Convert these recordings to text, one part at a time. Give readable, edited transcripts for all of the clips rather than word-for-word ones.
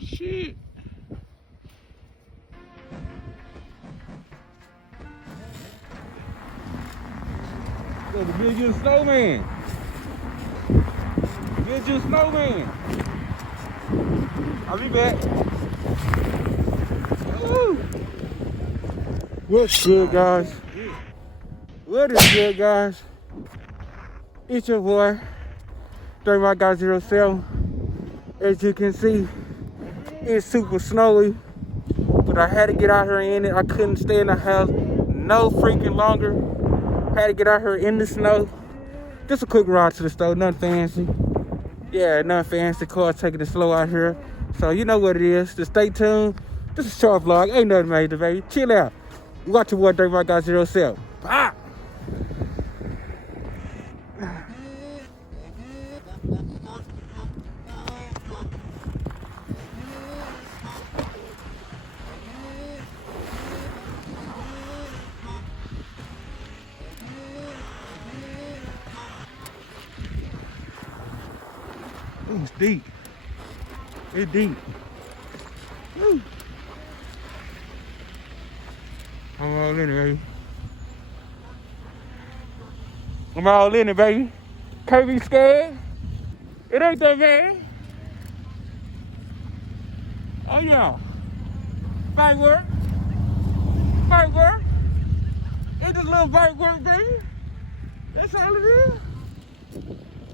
shit. Look, the big you snowman. Big you snowman. I'll be back. Woo. What's good, guys? What is good, guys? It's your boy, 3507. As you can see, it's super snowy, but I had to get out here in it. I couldn't stay in the house no freaking longer. Had to get out here in the snow. Just a quick ride to the store, nothing fancy. Yeah, nothing fancy. Cars taking it slow out here. So you know what it is. Just stay tuned. This is a short vlog. Ain't nothing major, baby. Chill out. You watch your boy 3507. Bye. Ooh, it's deep. It's deep. Woo. I'm all in it, baby. I'm all in it, baby. Can't be scared. It ain't that bad. Oh, yeah. Bike work. Bike work. It's just a little bike work, baby. That's all it is.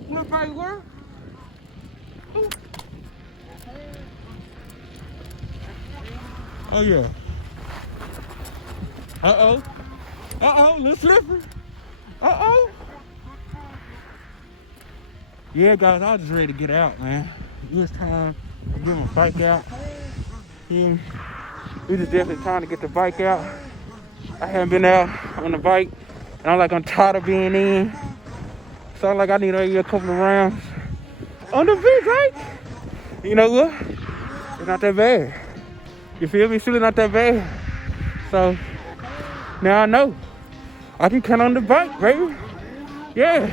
Little bike work. Ooh. Oh, yeah. Uh-oh. Uh-oh, little slippery. Uh-oh. Yeah, guys, I was just ready to get out, man. It was time to get my bike out. Yeah. It was definitely time to get the bike out. I haven't been out on the bike, and I'm tired of being in. So I'm like, I need to get a couple of rounds on the big bike. You know what? It's not that bad. You feel me? It's really not that bad. So now I know I can count on the bike, baby. Yeah.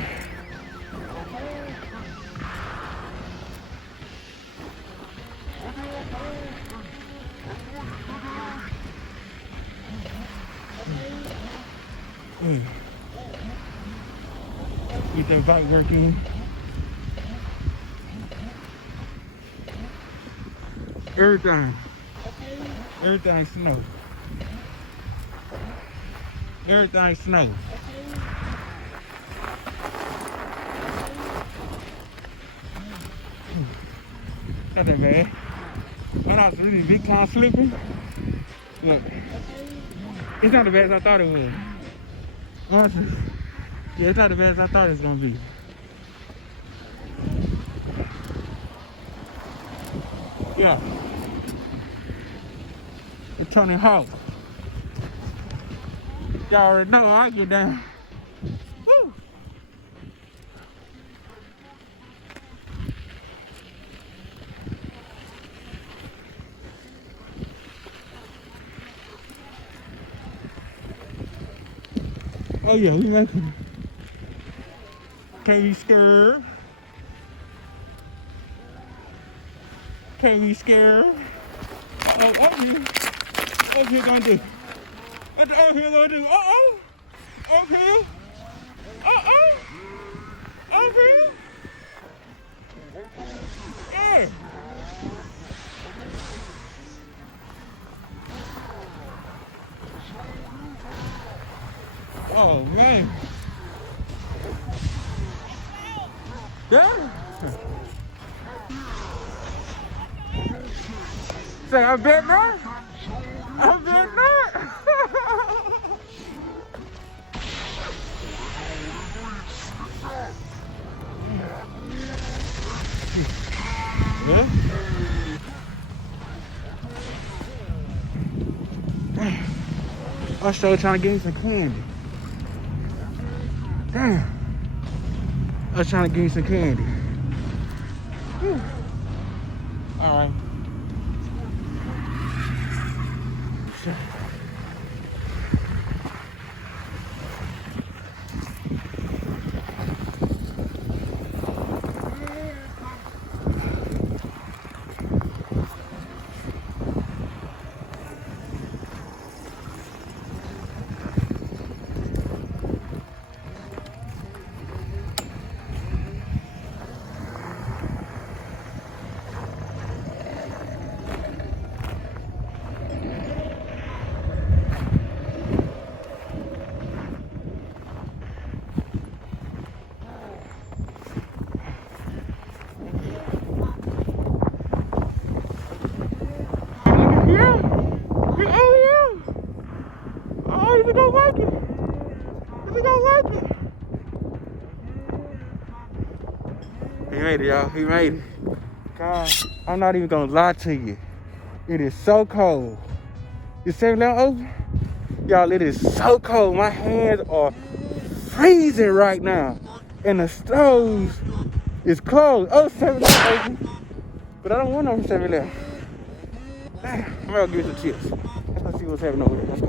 Get that bike working. Everything snow. Everything snow. Not that bad. When I was really big time slipping, look, it's not as bad as I thought it was. Honestly, yeah, it's not as bad as I thought it was gonna be. Yeah. It's Tony Hawk. Y'all already know how I get down. Woo! Oh yeah, we making it. Can't be scared. Can't be scared. Uh-oh, up here. Up here gonna do. What the up here gonna do? Uh-oh. Up here. Uh-oh. Up here. Yeah. Oh man. Yeah. Say, I bet not. I bet not. Yeah. I was still trying to get me some candy. Damn. I was trying to get me some candy. Whew. All right. made it, y'all. He made it. God, I'm not even gonna lie to you. It is so cold. Is 7-Eleven open? Y'all, it is so cold. My hands are freezing right now. And the stove is closed. Oh, 7-Eleven open. But I don't want no 7-Eleven. I'm gonna give you some chips. Let's go see what's happening over there. Let's go.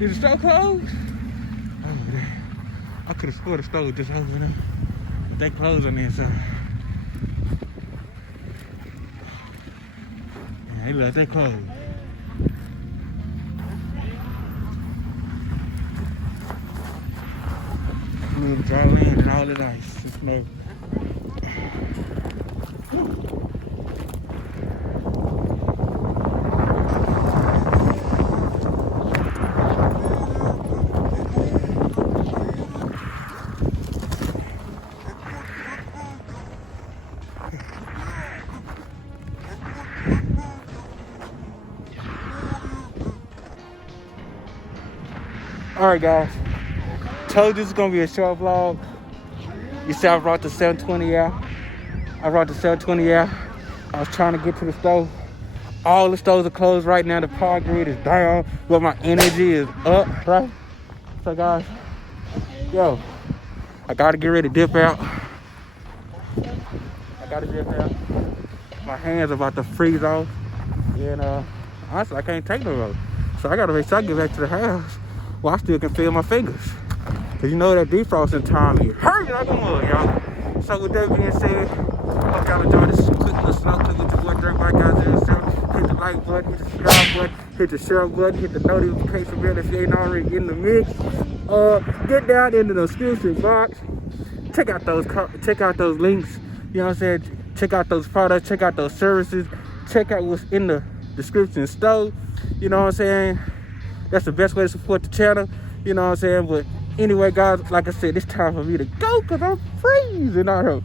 Is the store closed? Oh, I could have swore the store was just open up. But they closed on the inside. Yeah, they look like they closed. Move dry land and all the ice and snow. Alright guys, told you this is gonna be a short vlog. You see I brought the 720 out. I was trying to get to the store. All the stores are closed right now. The power grid is down, but my energy is up, right? So guys, yo, I gotta get ready to dip out. My hands are about to freeze off. And honestly, I can't take no more. So I gotta make sure I get back to the house. Well, I still can feel my fingers. Cause you know that defrosting time is hurting like a mug, y'all. So with that being said, hope y'all enjoyed this quick little snow clip with your boy Dirk Bike out there. Hit the like button, hit the subscribe button, hit the share button, hit the notification bell if you ain't already in the mix. Get down in the description box. Check out those links. You know what I'm saying? Check out those products, check out those services, check out what's in the description store. You know what I'm saying? That's the best way to support the channel. You know what I'm saying? But anyway, guys, like I said, it's time for me to go because I'm freezing out here.